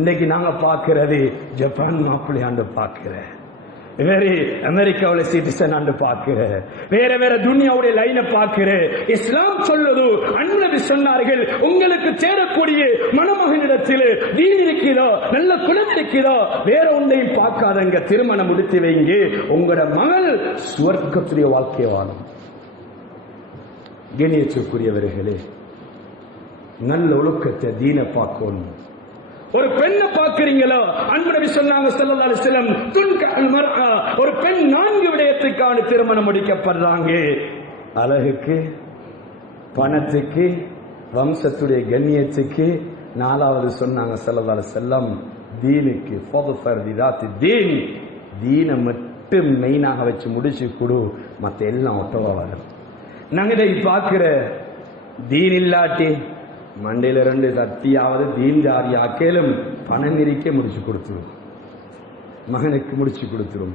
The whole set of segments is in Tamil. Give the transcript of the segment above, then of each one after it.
இன்னைக்கு நாங்க பார்க்கிறது ஜப்பான் மாப்பிள்ளையாண்டு பார்க்கிற, வேற அமெரிக்காவுல சிட்டிசன் ஆண்டு பார்க்கிற, வேற வேற துனியாவுடைய லைனை பார்க்கிற. இஸ்லாம் சொல்லுது, அன்நபி சொன்னார்கள், உங்களுக்கு சேரக்கூடிய மணமகனிடத்தில் தீன் இருக்கிறதோ, நல்ல குணம் இருக்கிறதோ, வேற ஒன்றையும் பார்க்காதங்க, திருமணம் முடித்து வைங்க. உங்களோட மகள் சுவர்க்கத்துடைய வாழ்க்கை வாழும். கணியத்திற்குரியவர்களே, நல்ல ஒழுக்கத்தை தீன பார்க்கணும். ஒரு பெண்ணை பார்க்கிறீங்களோ, அன்பு நபி சொன்னாங்க ஸல்லல்லாஹு அலைஹி வஸல்லம், துன்கல் மர்ஆ, ஒரு பெண் 4 விடயத்துக்கான திருமணம் முடிக்கப்படுறாங்க. அழகுக்கு, பணத்துக்கு, வம்சத்துடைய கண்ணியத்துக்கு. 4வது சொன்னாங்க ஸல்லல்லாஹு அலைஹி வஸல்லம், தீனுக்கு. ஃபதுஃபர் பிதாத்தி தீன், தீனை மட்டும் மெயினாக வச்சு முடிச்சு கொடு, மற்ற எல்லாம் ஒட்டவா வரும். நாங்க இதை பார்க்கிற, தீன் இல்லாட்டி மண்டையில 2 தட்டியாவது தீன் ஜாரி ஆக்கேலும் பணம் இருக்க முடிச்சு கொடுத்துரும், மகனுக்கு முடிச்சு கொடுத்துரும்.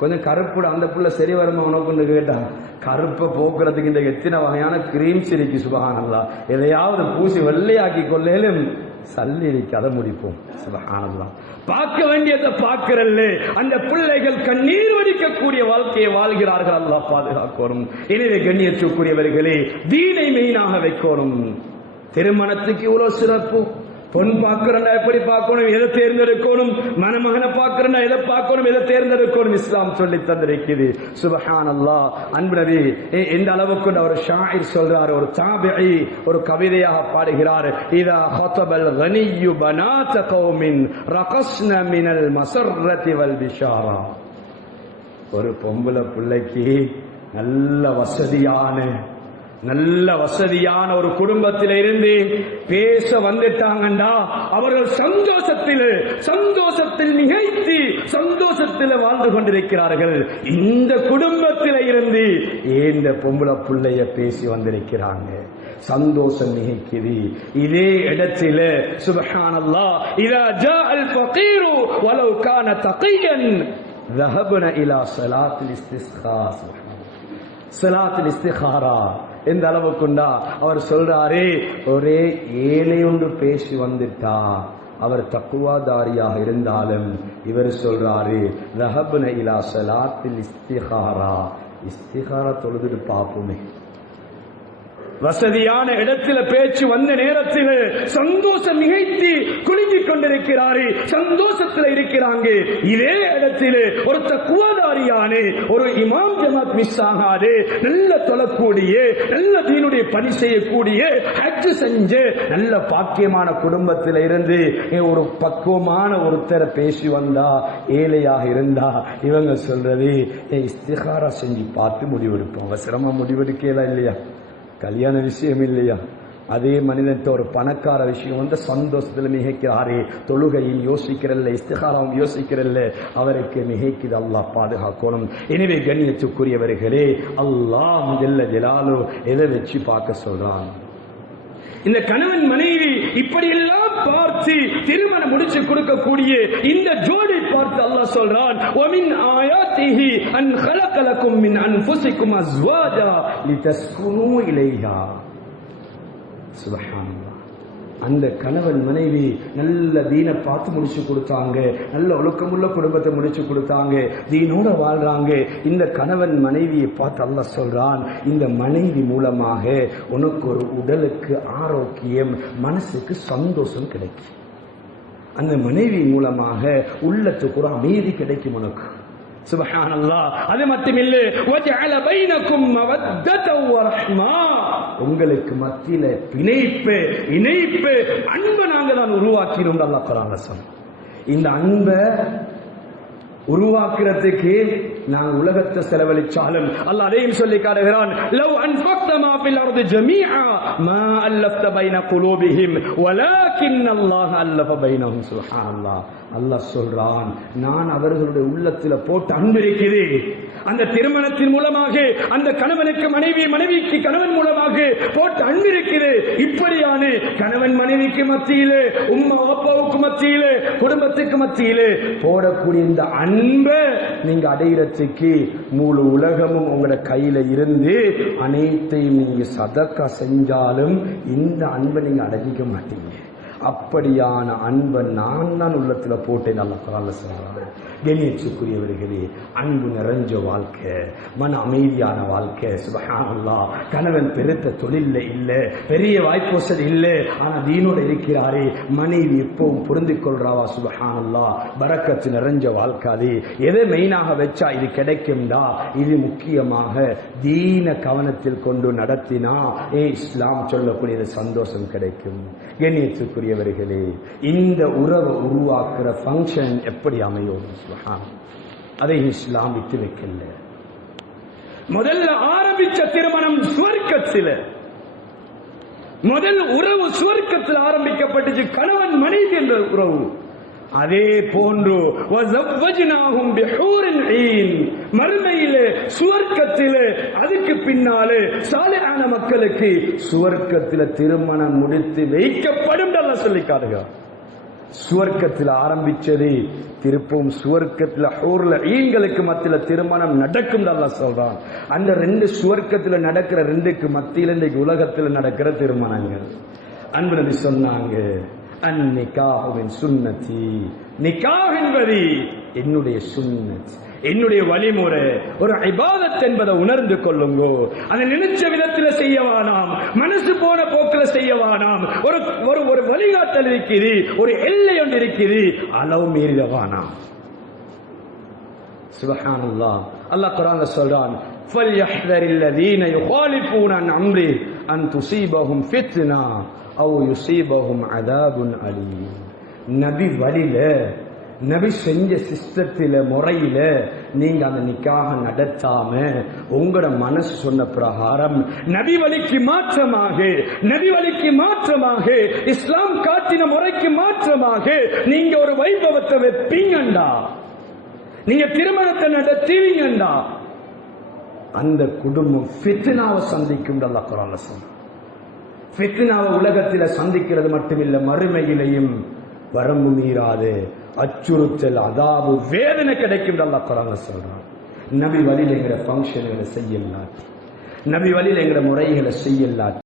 கொஞ்சம் கருப்புட அந்த புள்ள சரி வருமா உனக்கு கேட்டா, கருப்பை போக்குறதுக்கு இந்த எத்தனை வகையான கிரீம்ஸ் இருக்கு. சுபஹானல்லாஹ், எதையாவது பூசி வெள்ளையாக்கி கொள்ளையிலும் சல்லி இருக்கு, அதை முடிப்போம். சுபஹானல்லாஹ், பார்க்க வேண்டியதை பார்க்கிறல்ல, அந்த பிள்ளைகள் கண்ணீர் வடிக்கக்கூடிய வாழ்க்கையை வாழ்கிறார்கள். அல்லாஹ் பாதுகாக்கணும். எனவே கண்ணியத்துக்குரியவர்களே, தீனை மெயினாக வைக்கணும். திருமணத்துக்கு இவ்வளவு சிறப்பு. பொன் பார்க்கிறா எப்படி பார்க்கணும், எதை தேர்ந்தெடுக்கணும், மணமகனை பார்க்கிறா எதை பார்க்கணும், எதை தேர்ந்தெடுக்கணும், இஸ்லாம் சொல்லி தந்திருக்குது. சுப்ஹானல்லாஹ். அன்பு நபி எந்த அளவுக்கு ஒரு ஷாயிர் சொல்றார், ஒரு தாபிஈ ஒரு கவிதையாக பாடுகிறார், இதா ஹதபல் கனியு பனாத கௌமின் ரகஸ்ன மினல் மஸர்ரதி வல் பிஷாரா. ஒரு பொம்பளை பிள்ளைக்கு நல்ல வசதியான ஒரு குடும்பத்தில் இருந்து பேச வந்துட்டாங்கண்டா, அவர்கள் சந்தோஷத்தில் நிகழ்த்தி சந்தோஷத்தில் வாழ்ந்து கொண்டிருக்கிறார்கள். இந்த குடும்பத்தில் இருந்து இந்த பொம்பளை பிள்ளைய பேசி வந்திருக்கிறாங்க, சந்தோஷம் நிகழ்க்குது. இதே இடத்துல சுப்ஹானல்லாஹ், இதா ஜாஅல் ஃபகீரு வலவ் கான தகியன் ذهبنا الى صلاه الاستسخاء. ஸலாத்துல் இஸ்திகாரா எந்த அளவுக்குண்டா, அவர் சொல்றாரே, ஒரே ஏழை ஒன்று பேசி வந்துட்டா, அவர் தக்குவாதாரியாக இருந்தாலும் இவர் சொல்றாரு, ரஹப்ன இலா ஸலாத்துல் இஸ்திகாரா, இஸ்திகாரா தொழுதுட்டு பாப்போமே. வசதியான இடத்துல பேச்சு வந்த நேரத்தில் சந்தோஷம் நிகழ்த்தி குலுங்கிக் கொண்டிருக்கிறாரு, சந்தோஷத்தில் இருக்கிறாங்க. இதே இடத்தில் ஒரு தக்குவாதாரியான ஒரு இமாம் ஜமாத் மிஸ் ஆகாது, நல்ல தொழக்கூடிய, நல்ல தீனுடைய பணி செய்யக்கூடிய, ஹஜ் செஞ்ச நல்ல பாக்கியமான குடும்பத்தில் இருந்து ஒரு பக்குவமான ஒருத்தரை பேசி வந்தா, ஏழையாக இருந்தா, இவங்க சொல்றது இஸ்திகாரா செஞ்சு பார்த்து முடிவெடுப்போம். அவசரமா முடிவெடுக்கலாம் இல்லையா, கல்யாண விஷயம் இல்லையா. அதே மனிதன் ஒரு பணக்கார விஷயம் வந்து சந்தோஷத்தில் மிகைக்கிறாரே, தொழுகையும் யோசிக்கிறல்ல, இஸ்திகாராவும் யோசிக்கிறல்ல, அவருக்கு மிகைக்குது. அல்லாஹ் பாதுகாக்கணும். எனவே கண்ணியத்துக்குரியவர்களே, அல்லாஹ் ஜல்ல ஜலாலு எதை வச்சு பார்க்க சொல்றான், இந்த கணவன் மனைவி இப்படியெல்லாம் பார்த்து திருமணம் முடிச்சு கொடுக்கக்கூடிய இந்த ஜோடி பார்த்து அல்லாஹ் சொல்றான், வமின் ஆயாத்திஹி அன் خلقلكم من انفسكم ازواجا لتسكنوا اليها. சுப்ஹானல்லாஹ். அந்த கணவன் மனைவி நல்ல தீனை பார்த்து முடிச்சு கொடுத்தாங்க, நல்ல ஒழுக்கமுள்ள குடும்பத்தை முடிச்சு கொடுத்தாங்க, தீனோட வாழ்றாங்க. இந்த கணவன் மனைவியை பார்த்து அல்லாஹ் சொல்றான், இந்த மனைவி மூலமாக உனக்கு ஒரு உடலுக்கு ஆரோக்கியம், மனசுக்கு சந்தோஷம் கிடைக்கும். அந்த மனைவி மூலமாக உள்ளத்துக்கு ஒரு அமைதி கிடைக்கும் உனக்கு. சுப்ஹானல்லாஹ். அது மட்டுமில்லை, வஜஅல பைனக்கும் மவத்தத வ ரஹ்மா, உங்களுக்கு மத்தியில பிணைப்பு, இணைப்பு, அன்பை நாங்க தான் உருவாக்கினோம். அல்லாஹ் குர்ஆன்ல சொல்றான். இந்த அன்பை உருவாக்குறதுக்கு நாங்க உலகத்தை செலவழிச்சாலும் அல்லாஹ் அதையும் சொல்லி காட்டுகிறான், லவ் அன்ஃபக்த மா ஃபில் அர்தி ஜமீஆ மா அல்லஃப்த பைன குலூபிஹிம் வலாக்கின் அல்லாஹ் அல்லஃப பைனஹும். சுப்ஹானல்லாஹ். அல்லாஹ் சொல்றான், நான் அவர்களுடைய உள்ளத்துல போட்டு அன்பு இருக்குது. அந்த திருமணத்தின் மூலமாக அந்த கணவனுக்கு மனைவி, மனைவிக்கு கணவன் மூலமாக போட்டு அன்பு இருக்குது. இப்படியான கணவன் மனைவிக்கு மத்தியிலே, உம்மா அப்பாவுக்கு மத்தியிலே, குடும்பத்துக்கு மத்தியிலே போடக்கூடிய இந்த அன்பை நீங்க அடையிறதுக்கு முழு உலகமும் உங்களோட கையில இருந்து அனைத்தையும் நீங்க சதக்கா செஞ்சாலும் இந்த அன்பை நீங்க அடைஞ்சிக்க மாட்டீங்க. அப்படியான அன்பை நான் தான் உள்ளத்துல போட்டேன் அல்லாஹ் குர்ஆன்ல சொல்றான். கண்ணியத்துக்குரியவர்களே, அன்பு நிறைஞ்ச வாழ்க்கை, மன அமைதியான வாழ்க்கை. சுப்ஹானல்லாஹ். கணவன் பெருத்த தொழில்ல இல்ல, பெரிய வாய்ப்போசல் இல்ல, ஆனா தீனோட இருக்கிறாரே, மனைவி எப்பவும் புரிந்து கொள்றாவா. சுப்ஹானல்லாஹ். பரக்கத்து நிறைஞ்ச வாழ்க்கை. அது எதை மெயினாக வச்சா இது கிடைக்கும்டா, இது முக்கியமாக தீன கவனத்தில் கொண்டு நடத்தினா இஸ்லாம் சொல்லக்கூடிய சந்தோஷம் கிடைக்கும். கண்ணியத்துக்குரியவர்களே, இந்த உறவை உருவாக்குற ஃபங்க்ஷன் எப்படி அமையும்? அதை இஸ்லாம் விட்டு வைக்கல. முதல்ல ஆரம்பிச்ச திருமணம் சுவர்க்கத்தில், முதல் உறவு சுவர்க்கத்தில் ஆரம்பிக்கப்பட்டுச்சு, கணவன் மனைவி என்ற உறவு. அதே போன்று மறுமையிலே சுவர்க்கத்திலே அதுக்கு பின்னாலே சாலிஹான மக்களுக்கு சுவர்க்கத்தில திருமணம் முடித்து வைக்கப்படும் சொல்லிக்காருங்க. சுவர்க்கத்தில் ஆரம்பிச்சது திருப்பவும் சுவர்க்கத்தில் ஹூர்ல ஈன்களுக்கு மத்தியில திருமணம் நடக்கும் சொல்றான். அந்த ரெண்டு சுவர்க்கத்தில் நடக்கிற ரெண்டுக்கு மத்தியில இன்றைக்கு உலகத்தில் நடக்கிற திருமணங்கள். அன்பு நபி சொன்னாங்க, அந்நிகாஹுவின் சுன்னதி, நிகாஹ் என்பது என்னுடைய சுன்னத், என்னுடைய வழிமுறை, ஒரு இபாதத் என்பதை உணர்ந்து கொள்ளுங்க. அதை நினைச்ச விதத்தில் செய்யவானாம், மனசு போன போக்கில் செய்யவானாம். ஒரு ஒரு வழிகாட்டல் இருக்குது, ஒரு எல்லை ஒன்று இருக்குது, அளவு மீறிடவானாம். சுப்ஹானல்லாஹ். அல்லாஹ் குர்ஆன்ல சொல்றான், ஃபல்யஹ்தரில்லதீன யுகாலிஃபூன அன் அம்ரி அன் துஸீபஹும் ஃபித்னா அவ் யுஸீபஹும் அதாபுன் அலீம். நபி வழியில, நபி செஞ்ச சிஸ்டத்தில, முறையில நீங்க அந்த நிக்காக நடத்தாம உங்களோட மனசு சொன்ன பிரகாரம் நபி வழிக்கு மாற்றமாக இஸ்லாம் காட்டின முறைக்கு மாற்றமாக நீங்க ஒரு வைபவத்தை வைப்பீங்கண்டா, நீங்க திருமணத்தை நடத்துவீங்கண்டா, அந்த குடும்பம் ஃபித்னாவை சந்திக்கும். அல்லாஹ் குர்ஆன்ல சொல்றான். ஃபித்னாவை உலகத்தில சந்திக்கிறது மட்டுமில்ல, மறுமையிலையும் வரம்பு மீறாது அச்சுறுத்தல், அதாபு, வேதனை கிடைக்கும். அல்லாஹ் குர்ஆன்ல சொல்றான். நபி வழியில எங்கட ஃபங்க்ஷன்களை செய்யலாம், நபி வழியில எங்கட முறைகளை செய்யலாம்.